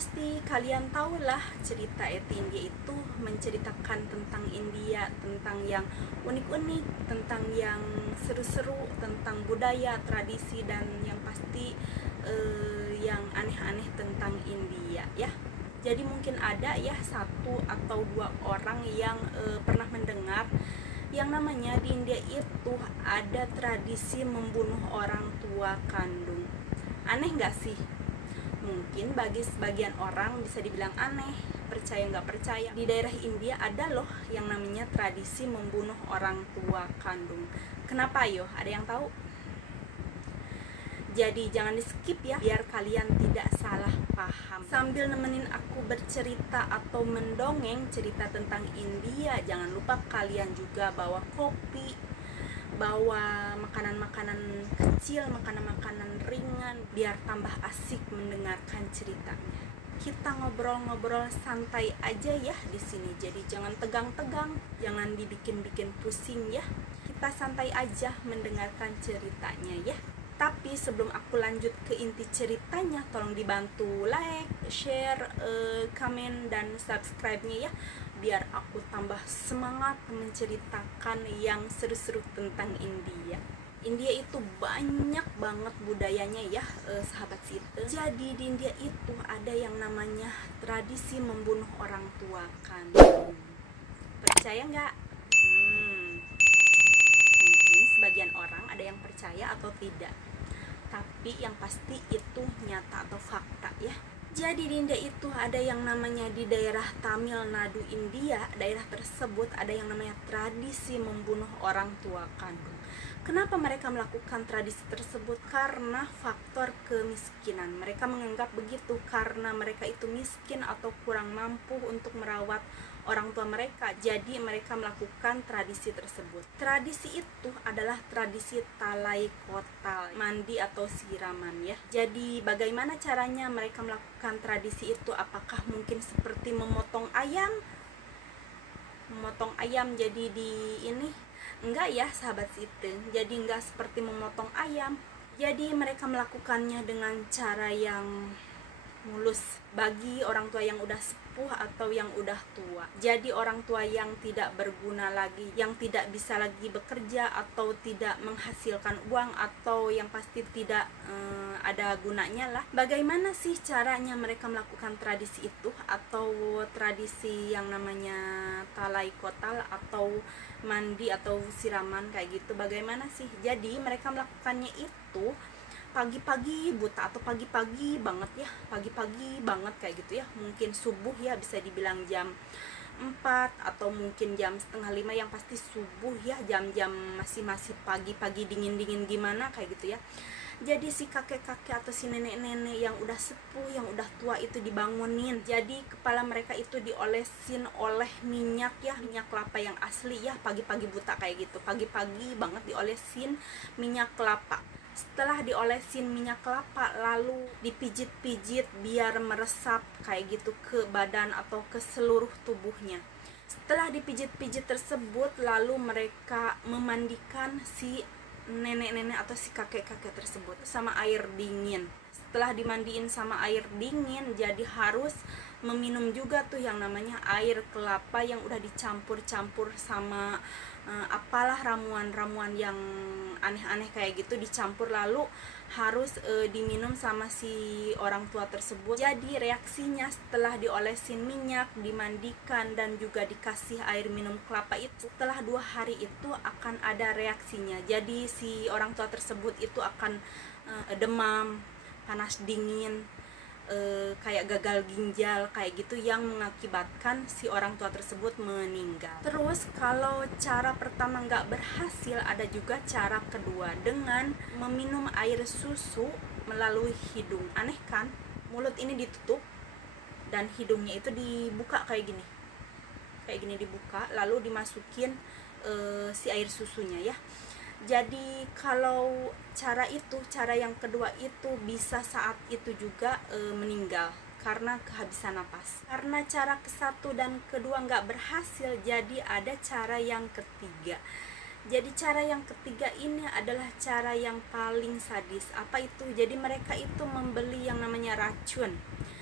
Pasti kalian tahulah cerita Eti India itu menceritakan tentang India, tentang yang unik-unik, tentang yang seru-seru, tentang budaya, tradisi, dan yang pasti yang aneh-aneh tentang India ya. Jadi mungkin ada ya satu atau dua orang yang pernah mendengar yang namanya di India itu ada tradisi membunuh orang tua kandung. Aneh nggak sih? Mungkin bagi sebagian orang bisa dibilang aneh, percaya nggak percaya. Di daerah India ada loh yang namanya tradisi membunuh orang tua kandung. Kenapa yo? Ada yang tahu? Jadi jangan di skip ya, biar kalian tidak salah paham. Sambil nemenin aku bercerita atau mendongeng cerita tentang India, jangan lupa kalian juga bawa kopi, bawa makanan-makanan kecil, makanan-makanan ringan, biar tambah asik mendengarkan ceritanya. Kita ngobrol-ngobrol santai aja ya di sini. Jadi jangan tegang-tegang, jangan dibikin-bikin pusing ya. Kita santai aja mendengarkan ceritanya ya. Tapi sebelum aku lanjut ke inti ceritanya, tolong dibantu like, share, komen, dan subscribe-nya ya, biar aku tambah semangat menceritakan yang seru-seru tentang India. India itu banyak banget budayanya ya, sahabat Sita. Jadi di India itu ada yang namanya tradisi membunuh orang tua kandung. Percaya nggak? Mungkin sebagian orang ada yang percaya atau tidak, tapi yang pasti itu nyata atau fakta ya. Jadi di India itu ada yang namanya di daerah Tamil Nadu India, daerah tersebut ada yang namanya tradisi membunuh orang tua kandung. Kenapa mereka melakukan tradisi tersebut? Karena faktor kemiskinan. Mereka menganggap begitu karena mereka itu miskin atau kurang mampu untuk merawat orang tua mereka. Jadi mereka melakukan tradisi tersebut. Tradisi itu adalah tradisi talai kotal, mandi atau siraman ya. Jadi bagaimana caranya mereka melakukan tradisi itu? Apakah mungkin seperti memotong ayam? Memotong ayam jadi di ini? Enggak ya sahabat Siti. Jadi enggak seperti memotong ayam. Jadi mereka melakukannya dengan cara yang mulus bagi orang tua yang udah sepuh atau yang udah tua. Jadi orang tua yang tidak berguna lagi, yang tidak bisa lagi bekerja atau tidak menghasilkan uang atau yang pasti tidak ada gunanya lah. Bagaimana sih caranya mereka melakukan tradisi itu atau tradisi yang namanya talai kotal atau mandi atau siraman kayak gitu? Bagaimana sih? Jadi mereka melakukannya itu pagi-pagi buta atau pagi-pagi banget ya, pagi-pagi banget kayak gitu ya, mungkin subuh ya, bisa dibilang jam 4 atau mungkin jam setengah 5, yang pasti subuh ya, jam-jam masih pagi-pagi dingin-dingin gimana kayak gitu ya. Jadi si kakek-kakek atau si nenek-nenek yang udah sepuh, yang udah tua itu dibangunin. Jadi kepala mereka itu diolesin oleh minyak ya, minyak kelapa yang asli ya, pagi-pagi buta kayak gitu, pagi-pagi banget diolesin minyak kelapa. Setelah diolesin minyak kelapa, lalu dipijit-pijit biar meresap kayak gitu ke badan atau ke seluruh tubuhnya. Setelah dipijit-pijit tersebut, lalu mereka memandikan si nenek-nenek atau si kakek-kakek tersebut sama air dingin. Setelah dimandiin sama air dingin, jadi harus meminum juga tuh yang namanya air kelapa yang udah dicampur-campur sama apalah ramuan-ramuan yang aneh-aneh kayak gitu, dicampur lalu harus diminum sama si orang tua tersebut. Jadi reaksinya setelah diolesin minyak, dimandikan, dan juga dikasih air minum kelapa itu, setelah 2 hari itu akan ada reaksinya. Jadi si orang tua tersebut itu akan demam, panas dingin, kayak gagal ginjal kayak gitu, yang mengakibatkan si orang tua tersebut meninggal. Terus kalau cara pertama nggak berhasil, ada juga cara kedua dengan meminum air susu melalui hidung. Aneh kan? Mulut ini ditutup dan hidungnya itu dibuka kayak gini dibuka, lalu dimasukin si air susunya ya. Jadi kalau cara yang kedua itu bisa saat itu juga meninggal karena kehabisan napas. Karena cara ke-1 dan kedua nggak berhasil, jadi ada cara yang ketiga. Jadi cara yang ketiga ini adalah cara yang paling sadis. Apa itu? Jadi mereka itu membeli yang namanya racun.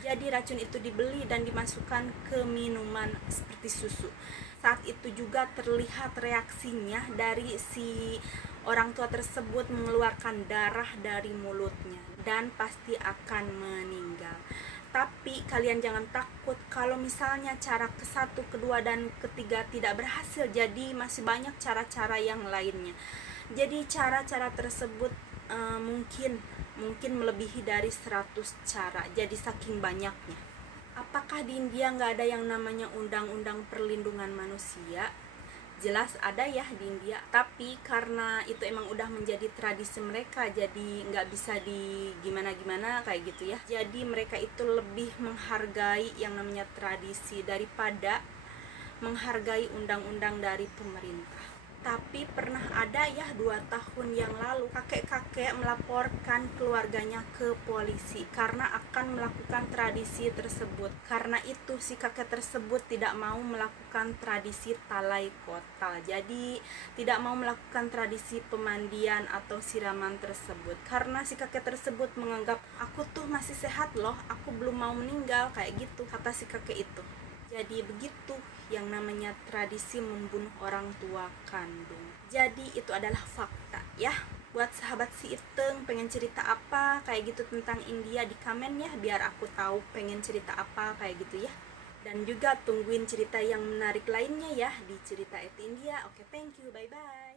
Jadi racun itu dibeli dan dimasukkan ke minuman seperti susu. Saat itu juga terlihat reaksinya dari si orang tua tersebut mengeluarkan darah dari mulutnya dan pasti akan meninggal. Tapi kalian jangan takut kalau misalnya cara ke-1, ke-2, dan ke-3 tidak berhasil. Jadi masih banyak cara-cara yang lainnya. Jadi cara-cara tersebut mungkin melebihi dari 100 cara. Jadi saking banyaknya. Apakah di India nggak ada yang namanya undang-undang perlindungan manusia? Jelas ada ya di India, tapi karena itu emang udah menjadi tradisi mereka, jadi nggak bisa di gimana-gimana kayak gitu ya. Jadi mereka itu lebih menghargai yang namanya tradisi daripada menghargai undang-undang dari pemerintah. Tapi pernah ada ya 2 tahun yang lalu kakek-kakek melaporkan keluarganya ke polisi karena akan melakukan tradisi tersebut. Karena itu si kakek tersebut tidak mau melakukan tradisi talai kotal. Jadi tidak mau melakukan tradisi pemandian atau siraman tersebut karena si kakek tersebut menganggap, aku tuh masih sehat loh, aku belum mau meninggal, kayak gitu kata si kakek itu. Jadi begitu yang namanya tradisi membunuh orang tua kandung. Jadi itu adalah fakta ya. Buat sahabat si Iteng pengen cerita apa kayak gitu tentang India di komen ya, biar aku tahu pengen cerita apa kayak gitu ya. Dan juga tungguin cerita yang menarik lainnya ya di Cerita India. Oke, thank you, bye bye.